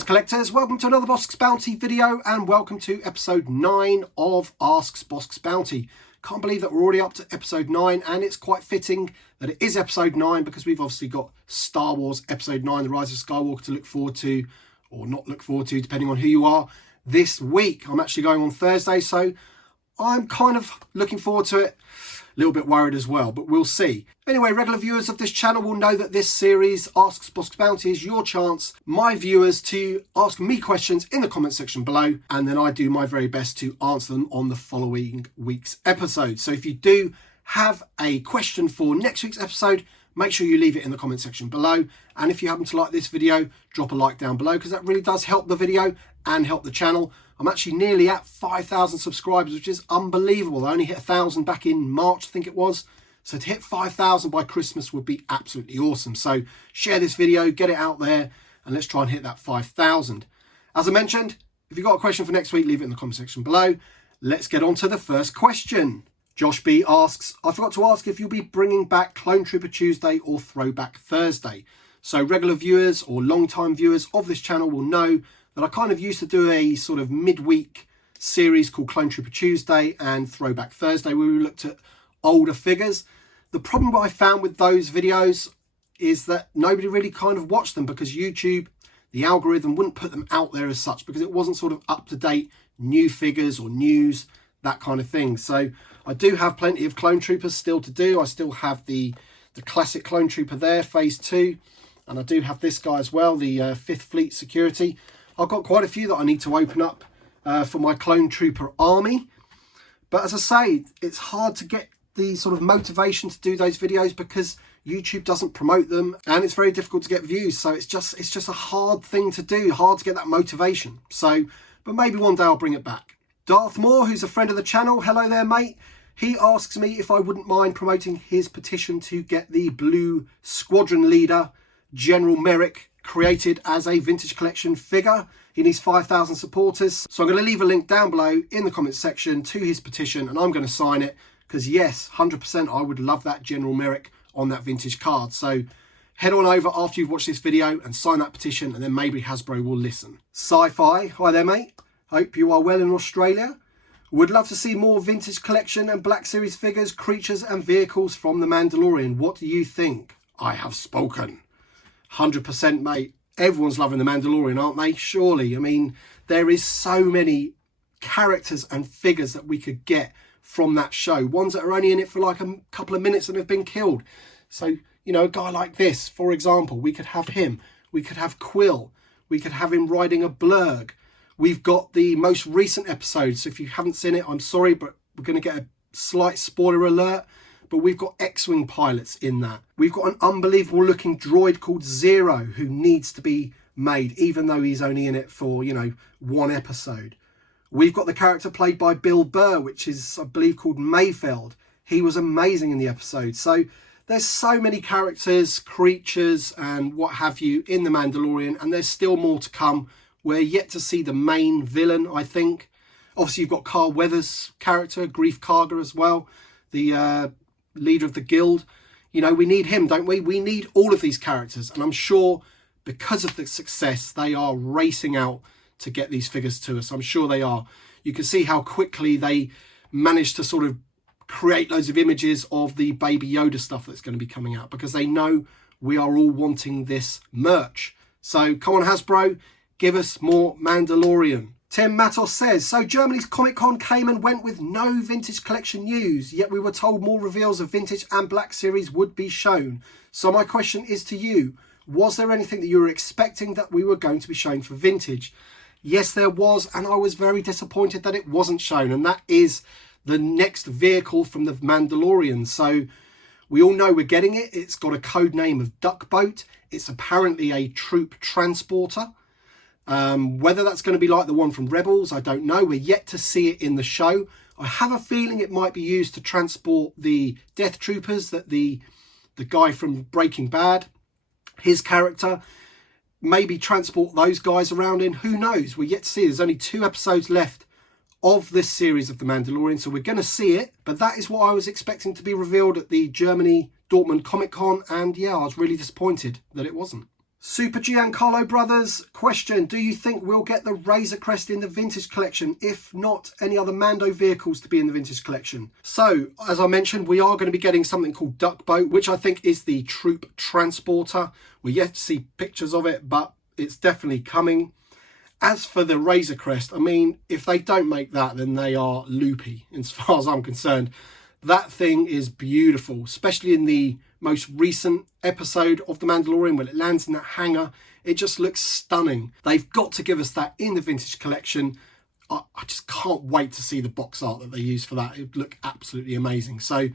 Greetings collectors, welcome to another Bossk's Bounty video and welcome to episode 9 of Ask Bossk's Bounty. Can't believe that we're already up to episode 9 and it's quite fitting that it is episode 9 because we've obviously got Star Wars episode 9, The Rise of Skywalker to look forward to, or not look forward to depending on who you are, this week. I'm actually going on Thursday, so I'm kind of looking forward to it. A little bit worried as well, but we'll see. Anyway, regular viewers of this channel will know that this series, Ask Bossk's Bounty, is your chance, my viewers, to ask me questions in the comment section below, and then I do my very best to answer them on the following week's episode. So if you do have a question for next week's episode, make sure you leave it in the comment section below. And if you happen to like this video, drop a like down below because that really does help the video and help the channel. I'm actually nearly at 5,000 subscribers, which is unbelievable. I only hit 1,000 back in March, I think it was. So to hit 5,000 by Christmas would be absolutely awesome. So share this video, get it out there, and let's try and hit that 5,000. As I mentioned, if you've got a question for next week, leave it in the comment section below. Let's get on to the first question. Josh B asks, I forgot to ask if you'll be bringing back Clone Trooper Tuesday or Throwback Thursday. So regular viewers or long-time viewers of this channel will know that I kind of used to do a sort of midweek series called Clone Trooper Tuesday and Throwback Thursday where we looked at older figures. The problem I found with those videos is that nobody really kind of watched them because YouTube, the algorithm, wouldn't put them out there as such because it wasn't sort of up-to-date new figures or news, that kind of thing. So I do have plenty of Clone Troopers still to do. I still have the classic Clone Trooper there, Phase 2. And I do have this guy as well, the 5th Fleet Security. I've got quite a few that I need to open up for my Clone Trooper army. But as I say, it's hard to get the sort of motivation to do those videos because YouTube doesn't promote them and it's very difficult to get views. So it's just a hard thing to do, hard to get that motivation. So, but maybe one day I'll bring it back. Darth Moore, who's a friend of the channel, hello there mate. He asks me if I wouldn't mind promoting his petition to get the Blue Squadron Leader, General Merrick, created as a Vintage Collection figure. He needs 5,000 supporters. So I'm going to leave a link down below in the comments section to his petition and I'm going to sign it because yes, 100% I would love that General Merrick on that vintage card. So head on over after you've watched this video and sign that petition and then maybe Hasbro will listen. Sci-Fi, hi there mate. Hope you are well in Australia. Would love to see more Vintage Collection and Black Series figures, creatures and vehicles from the Mandalorian. What do you think? I have spoken. 100% mate. Everyone's loving the Mandalorian, aren't they? Surely. I mean, there is so many characters and figures that we could get from that show. Ones that are only in it for like a couple of minutes and have been killed. So, you know, a guy like this, for example, we could have him. We could have Quill. We could have him riding a blurg. We've got the most recent episode. So if you haven't seen it, I'm sorry, but we're going to get a slight spoiler alert. But we've got X-Wing pilots in that. We've got an unbelievable looking droid called Zero who needs to be made, even though he's only in it for, you know, one episode. We've got the character played by Bill Burr, which is, I believe, called Mayfeld. He was amazing in the episode. So there's so many characters, creatures, and what have you in The Mandalorian, and there's still more to come. We're yet to see the main villain, I think. Obviously, you've got Carl Weathers' character, Grief Karga as well, the leader of the guild. You know, we need him, don't we? We need all of these characters, and I'm sure because of the success they are racing out to get these figures to us. I'm sure they are. You can see how quickly they managed to sort of create loads of images of the Baby Yoda stuff that's going to be coming out because they know we are all wanting this merch. So come on Hasbro, give us more Mandalorian. Tim Matos says, so Germany's Comic-Con came and went with no Vintage Collection news, yet we were told more reveals of Vintage and Black Series would be shown. So my question is to you, was there anything that you were expecting that we were going to be showing for Vintage? Yes, there was, and I was very disappointed that it wasn't shown, and that is the next vehicle from the Mandalorian. So we all know we're getting it. It's got a code name of Duck Boat. It's apparently a troop transporter. Whether that's going to be like the one from Rebels, I don't know. We're yet to see it in the show. I have a feeling it might be used to transport the Death Troopers that the guy from Breaking Bad, his character, maybe transport those guys around in. Who knows? We're yet to see. There's only 2 episodes left of this series of The Mandalorian, so we're going to see it. But that is what I was expecting to be revealed at the Germany Dortmund Comic Con, and yeah, I was really disappointed that it wasn't. Super Giancarlo Brothers, question, do you think we'll get the Razor Crest in the Vintage Collection? If not, any other Mando vehicles to be in the Vintage Collection? So, as I mentioned, we are going to be getting something called Duck Boat, which I think is the troop transporter. We're yet to see pictures of it, but it's definitely coming. As for the Razor Crest, I mean, if they don't make that, then they are loopy, as far as I'm concerned. That thing is beautiful, especially in the most recent episode of The Mandalorian when it lands in that hangar. It just looks stunning. They've got to give us that in the Vintage Collection. I just can't wait to see the box art that they use for that. It would look absolutely amazing. So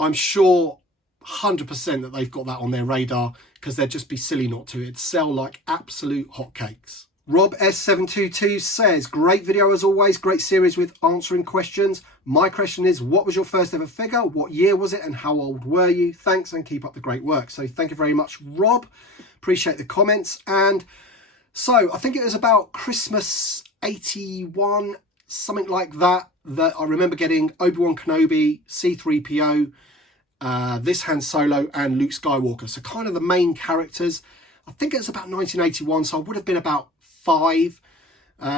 I'm sure 100% that they've got that on their radar, because they'd just be silly not to. It'd sell like absolute hotcakes. Rob S722 says, great video as always, great series with answering questions. My question is, what was your first ever figure? What year was it and how old were you? Thanks and keep up the great work. So thank you very much, Rob. Appreciate the comments. And so I think it was about Christmas 81, something like that, that I remember getting Obi-Wan Kenobi, C-3PO, this Han Solo and Luke Skywalker. So kind of the main characters. I think it was about 1981, so I would have been about 5.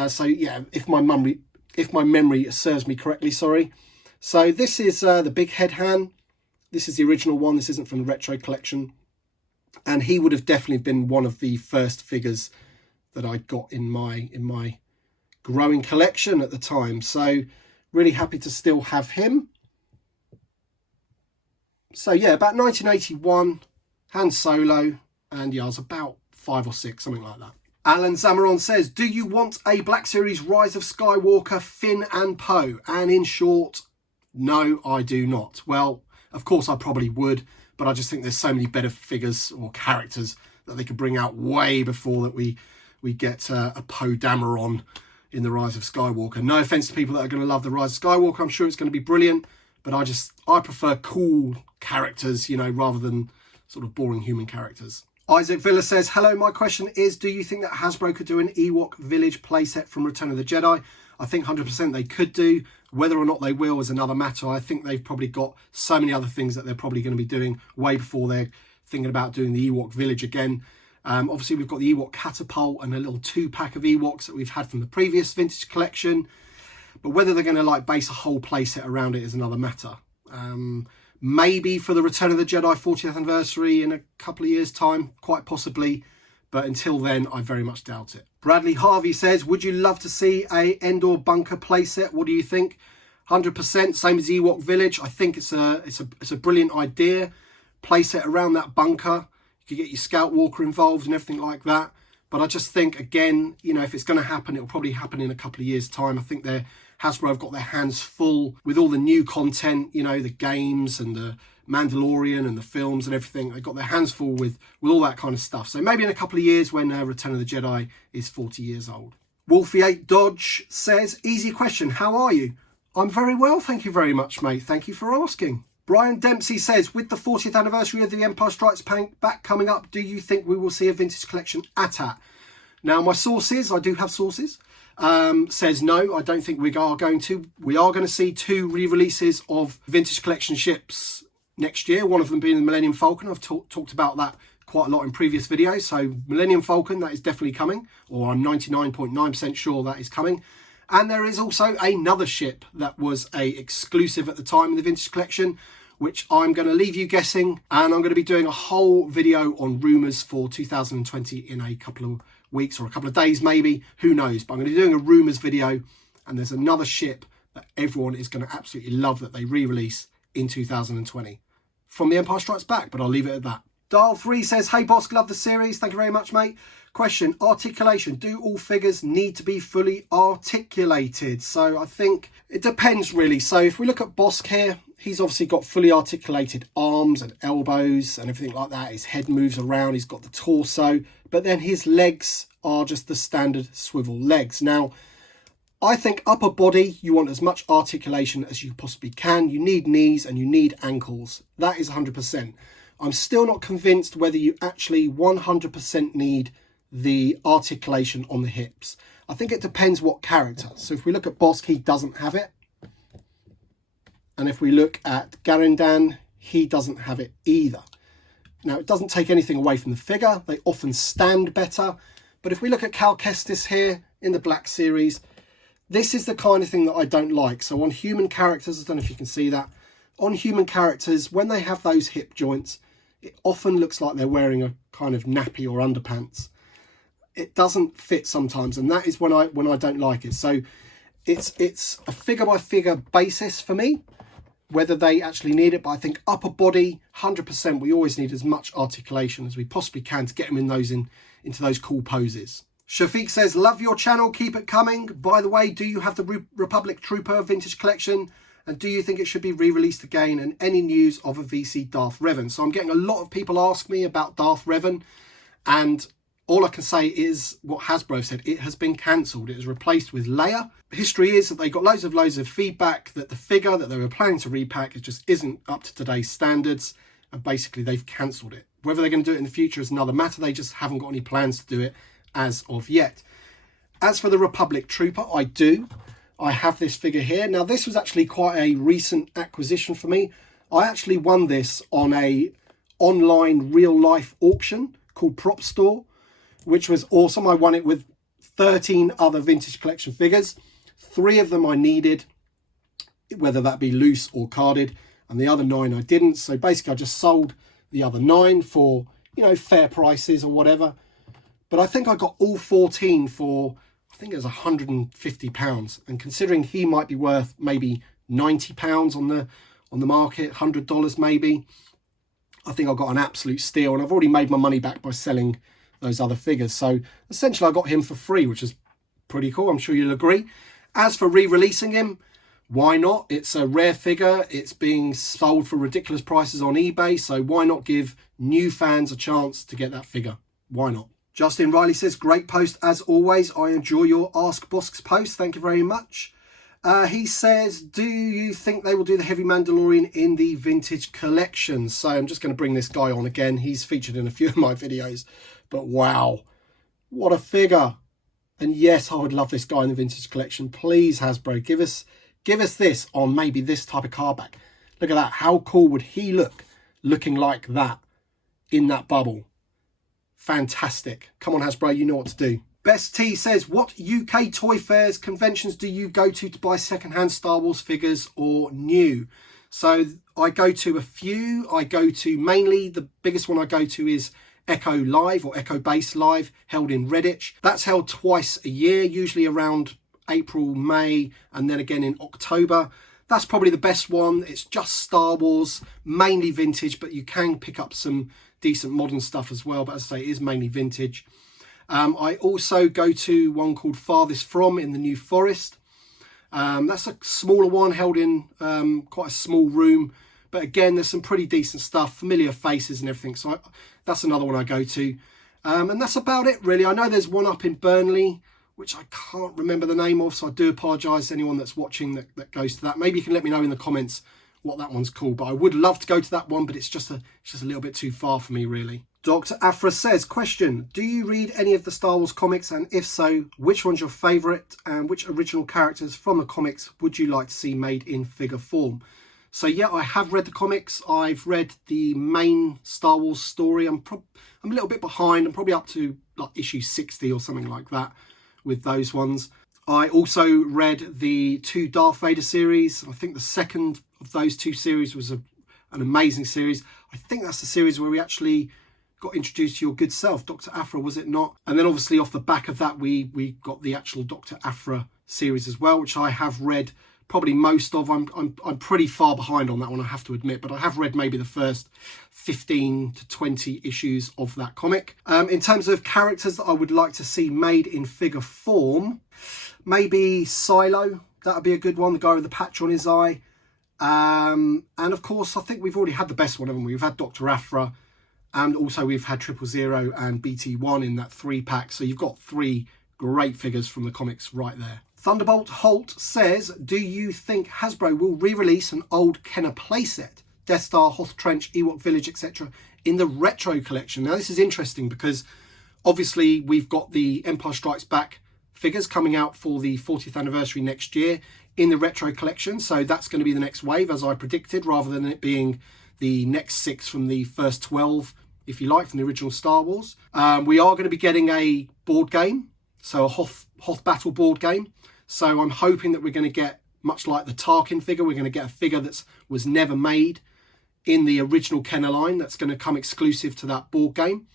So yeah, if my memory serves me correctly, sorry. So this is the big head Han. This is the original one. This isn't from the retro collection, and he would have definitely been one of the first figures that I got in my growing collection at the time. So really happy to still have him. So yeah, about 1981, Han Solo, and yeah, I was about 5 or 6, something like that. Alan Zamaron says, do you want a Black Series Rise of Skywalker, Finn and Poe? And in short, no, I do not. Well, of course I probably would, but I just think there's so many better figures or characters that they could bring out way before that we get a Poe Dameron in the Rise of Skywalker. No offense to people that are going to love the Rise of Skywalker. I'm sure it's going to be brilliant, but I prefer cool characters, you know, rather than sort of boring human characters. Isaac Villa says, hello, my question is, do you think that Hasbro could do an Ewok Village playset from Return of the Jedi? I think 100% they could do. Whether or not they will is another matter. I think they've probably got so many other things that they're probably going to be doing way before they're thinking about doing the Ewok Village again. Obviously, we've got the Ewok Catapult and a little 2-pack of Ewoks that we've had from the previous Vintage Collection. But whether they're going to like base a whole playset around it is another matter. Maybe for the Return of the Jedi 40th anniversary in a couple of years' time, quite possibly. But until then, I very much doubt it. Bradley Harvey says, would you love to see a Endor bunker playset? What do you think? 100%, same as Ewok Village. I think it's a brilliant idea. Playset around that bunker. You could get your Scout Walker involved and everything like that. But I just think, again, you know, if it's going to happen, it'll probably happen in a couple of years' time. I think Hasbro have got their hands full with all the new content, you know, the games and the Mandalorian and the films and everything. They've got their hands full with all that kind of stuff. So maybe in a couple of years when Return of the Jedi is 40 years old. Wolfie8 Dodge says, easy question, how are you? I'm very well, thank you very much, mate. Thank you for asking. Brian Dempsey says, with the 40th anniversary of The Empire Strikes Back coming up, do you think we will see a Vintage Collection AT-AT? Now, my sources, I do have sources, says no, I don't think we are going to. We are going to see 2 re-releases of Vintage Collection ships next year, one of them being the Millennium Falcon. I've talked about that quite a lot in previous videos. So Millennium Falcon, that is definitely coming, or I'm 99.9% sure that is coming. And there is also another ship that was a exclusive at the time in the Vintage Collection, which I'm going to leave you guessing, and I'm going to be doing a whole video on rumours for 2020 in a couple of weeks or a couple of days maybe, who knows, but I'm going to be doing a rumours video, and there's another ship that everyone is going to absolutely love that they re-release in 2020 from The Empire Strikes Back, but I'll leave it at that. Dial3 says, hey Bossk, love the series, thank you very much, mate. Question, articulation, do all figures need to be fully articulated? So I think it depends really. So if we look at Bossk here, he's obviously got fully articulated arms and elbows and everything like that. His head moves around, he's got the torso, but then his legs are just the standard swivel legs. Now, I think upper body, you want as much articulation as you possibly can. You need knees and you need ankles. That is 100%. I'm still not convinced whether you actually 100% need the articulation on the hips. I think it depends what character. So if we look at Bossk, he doesn't have it. And if we look at Garandan, he doesn't have it either. Now, it doesn't take anything away from the figure. They often stand better. But if we look at Cal Kestis here in the Black Series, this is the kind of thing that I don't like. So on human characters, I don't know if you can see that. On human characters, when they have those hip joints, it often looks like they're wearing a kind of nappy or underpants. It doesn't fit sometimes, and that is when I don't like it. So it's a figure by figure basis for me, whether they actually need it. But I think upper body, 100%, we always need as much articulation as we possibly can to get them in those into those cool poses. Shafiq says, love your channel, keep it coming. By the way, do you have the Republic Trooper Vintage Collection? And do you think it should be re-released again? And any news of a VC Darth Revan? So I'm getting a lot of people ask me about Darth Revan. And all I can say is what Hasbro said. It has been cancelled. It is replaced with Leia. History is that they got loads of feedback that the figure that they were planning to repack, it just isn't up to today's standards. And basically they've cancelled it. Whether they're going to do it in the future is another matter. They just haven't got any plans to do it as of yet. As for the Republic Trooper, I have this figure here. Now, this was actually quite a recent acquisition for me. I actually won this on a online real life auction called Prop Store, which was awesome. I won it with 13 other Vintage Collection figures. 3 of them I needed, whether that be loose or carded, and the other 9 I didn't. So basically I just sold the other 9 for, you know, fair prices or whatever. But I think I got all 14 for, I think it was £150. And considering he might be worth maybe £90 on the market, $100 maybe, I think I got an absolute steal. And I've already made my money back by selling those other figures. So essentially I got him for free, which is pretty cool. I'm sure you'll agree. As for re-releasing him, why not? It's a rare figure. It's being sold for ridiculous prices on eBay. So why not give new fans a chance to get that figure? Why not? Justin Riley says, great post as always. I enjoy your Ask Bossk post. Thank you very much. He says, do you think they will do the Heavy Mandalorian in the Vintage Collection? So I'm just going to bring this guy on again. He's featured in a few of my videos. But wow, what a figure. And yes, I would love this guy in the Vintage Collection. Please, Hasbro, give us this on maybe this type of card back. Look at that. How cool would he look looking like that in that bubble? Fantastic. Come on, Hasbro, you know what to do. Best T says, what UK toy fairs, conventions do you go to buy secondhand Star Wars figures or new? So I go to a few. I go to mainly, the biggest one I go to is Echo Live or Echo Base Live, held in Redditch. That's held twice a year, usually around April, May, and then again in October. That's probably the best one. It's just Star Wars, mainly vintage, but you can pick up some decent modern stuff as well. But as I say, it is mainly vintage. I also go to one called Farthest From in the New Forest. That's a smaller one, held in quite a small room. But again, there's some pretty decent stuff, familiar faces and everything. So that's another one I go to. And that's about it, really. I know there's one up in Burnley, which I can't remember the name of, so I do apologise to anyone that's watching that goes to that. Maybe you can let me know in the comments what that one's called. But I would love to go to that one, but it's just a little bit too far for me, really. Dr. Afra says, question, do you read any of the Star Wars comics? And if so, which one's your favourite? And which original characters from the comics would you like to see made in figure form? So yeah, I have read the comics. I've read the main Star Wars story. I'm a little bit behind. I'm probably up to like issue 60 or something like that with those ones. I also read the 2 Darth Vader series. I think the second of those 2 series was an amazing series. I think that's the series where we actually got introduced to your good self, Dr. Afra, was it not? And then obviously off the back of that, we got the actual Dr. Afra series as well, which I have read probably most of. I'm pretty far behind on that one, I have to admit, but I have read maybe the first 15 to 20 issues of that comic. In terms of characters that I would like to see made in figure form, maybe Silo, that would be a good one, the guy with the patch on his eye. And of course, I think we've already had the best one, haven't we? We've had Dr. Afra, and also we've had 000 and BT1 in that 3-pack. So you've got 3 great figures from the comics right there. Thunderbolt Holt says, do you think Hasbro will re-release an old Kenner playset, Death Star, Hoth Trench, Ewok Village, etc. in the retro collection? Now this is interesting because obviously we've got the Empire Strikes Back figures coming out for the 40th anniversary next year in the retro collection. So that's going to be the next wave, as I predicted, rather than it being the next 6 from the first 12 if you like, from the original Star Wars. We are going to be getting a board game, so a Hoth Battle board game. So I'm hoping that we're going to get, much like the Tarkin figure, we're going to get a figure that was never made in the original Kenner line that's going to come exclusive to that board game.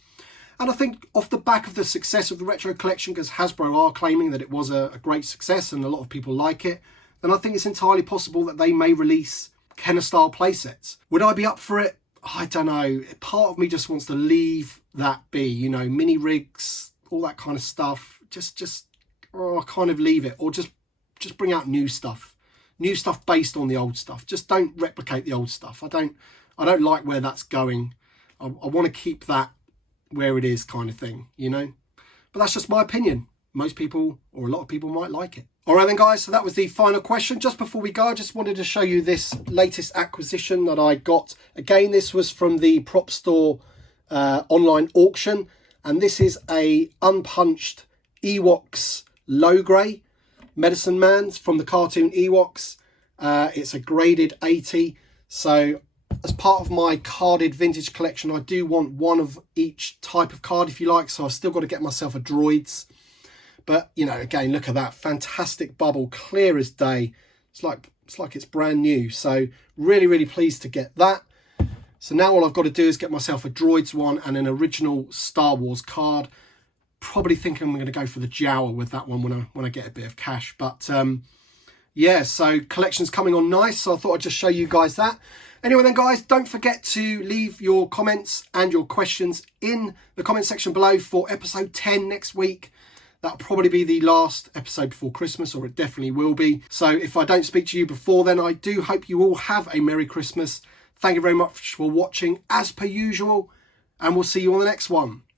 And I think off the back of the success of the retro collection, because Hasbro are claiming that it was a great success and a lot of people like it, then I think it's entirely possible that they may release Kenner style playsets. Would I be up for it? I don't know. Part of me just wants to leave that be, you know, mini rigs, all that kind of stuff. Just kind of leave it, or just bring out new stuff based on the old stuff. Just don't replicate the old stuff. I don't like where that's going. I want to keep that where it is, kind of thing, you know. But that's just my opinion. Most people, or a lot of people, might like it. All right then, guys, so that was the final question. Just before we go, I just wanted to show you this latest acquisition that I got. Again, this was from the Prop Store online auction, and this is a unpunched Ewoks low grey Medicine Man from the cartoon Ewoks. It's a graded 80, so as part of my carded vintage collection, I do want one of each type of card, if you like, so I've still got to get myself a droids. But, you know, again, look at that fantastic bubble, clear as day. It's like it's brand new. So really, really pleased to get that. So now all I've got to do is get myself a droids one and an original Star Wars card. Probably thinking I'm going to go for the Jawa with that one when I get a bit of cash. But yeah, so collection's coming on nice. So I thought I'd just show you guys that. Anyway then, guys, don't forget to leave your comments and your questions in the comment section below for episode 10 next week. That'll probably be the last episode before Christmas, or it definitely will be. So if I don't speak to you before then, I do hope you all have a Merry Christmas. Thank you very much for watching, as per usual, and we'll see you on the next one.